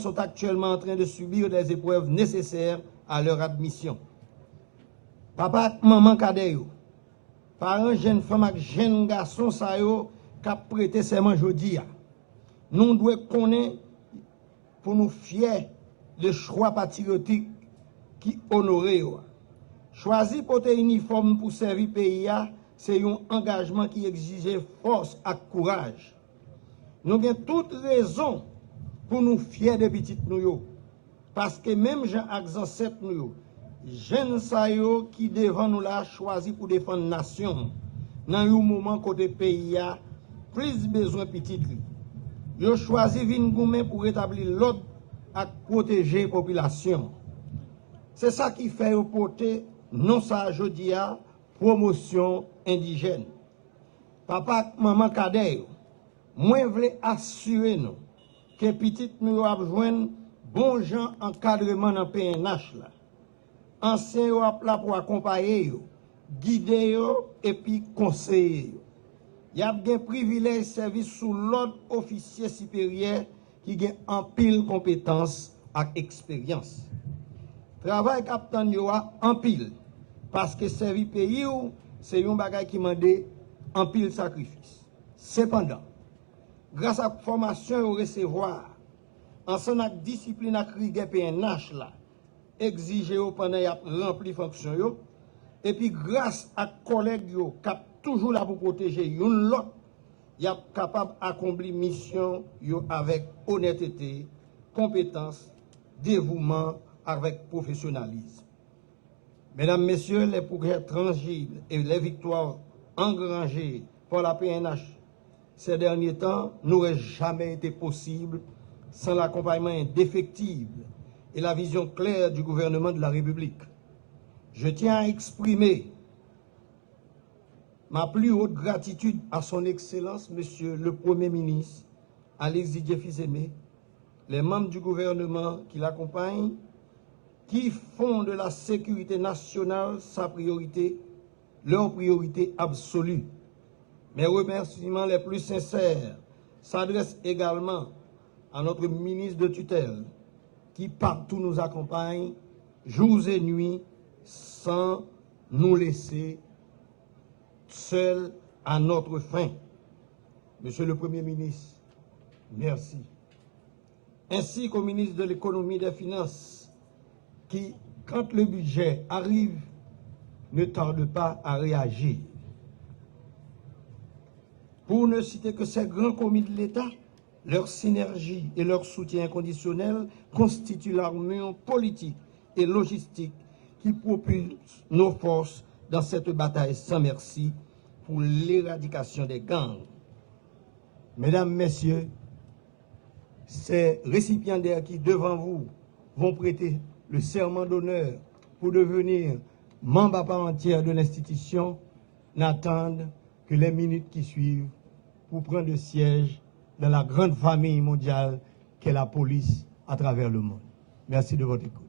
Sont actuellement en train de subir des épreuves nécessaires à leur admission. Papa, maman, cadeau, parents, jeunes femmes et jeunes garçons, ça y est, qui prêté serment aujourd'hui. Nous devons connaître pour nous fiers le choix patriotique qui honore. Choisir pour tes uniformes pour servir le pays, c'est un engagement qui exige force et courage. Nous avons toute raison pour nous fiers de petites nous, parce que même Jean ancêtres nous, jeunes sayo qui devant nous là choisi pour défendre la nation, dans un moment côté pays a plus besoin petit. Ils ont choisi Vingoumen pour rétablir l'ordre et protéger la population. C'est ça qui fait porter non ça aujourd'hui promotion indigène. Papa, maman, cadet, moi je veux assurer nous que petit nous a besoin bon gens encadrement dans PNH là. Ancien yo là pour accompagner yo, guider yo et puis conseiller yo. Y a bien privilège service sous l'ordre officier supérieur qui a en pile compétence et expérience. Travail capitaine yo a en pile parce que servir pays c'est un bagage qui mande en pile sacrifice. Cependant, grâce à la formation au recevoir, ensemble avec discipline à rigueur PNH là, exigé pendant y a rempli fonction yo, et puis grâce à collègues yo qui toujours là pour protéger une l'autre, y a capable d'accomplir mission yo avec honnêteté, compétence, dévouement avec professionnalisme. Mesdames, Messieurs, les progrès tangibles et les victoires engrangées par la PNH ces derniers temps n'auraient jamais été possibles sans l'accompagnement indéfectible et la vision claire du gouvernement de la République. Je tiens à exprimer ma plus haute gratitude à son Excellence, Monsieur le Premier ministre, Alexis Didier-Fils-Aimé, les membres du gouvernement qui l'accompagnent, qui font de la sécurité nationale sa priorité, leur priorité absolue. Mes remerciements les plus sincères s'adressent également à notre ministre de tutelle, qui partout nous accompagne, jours et nuits, sans nous laisser seuls à notre fin. Monsieur le Premier ministre, merci. Ainsi qu'au ministre de l'Économie et des Finances, qui, quand le budget arrive, ne tarde pas à réagir. Pour ne citer que ces grands commis de l'État, leur synergie et leur soutien inconditionnel constituent l'armure politique et logistique qui propulse nos forces dans cette bataille sans merci pour l'éradication des gangs. Mesdames, Messieurs, ces récipiendaires qui, devant vous, vont prêter le serment d'honneur pour devenir membres à part entière de l'institution, n'attendent que les minutes qui suivent pour prendre siège dans la grande famille mondiale qu'est la police à travers le monde. Merci de votre écoute.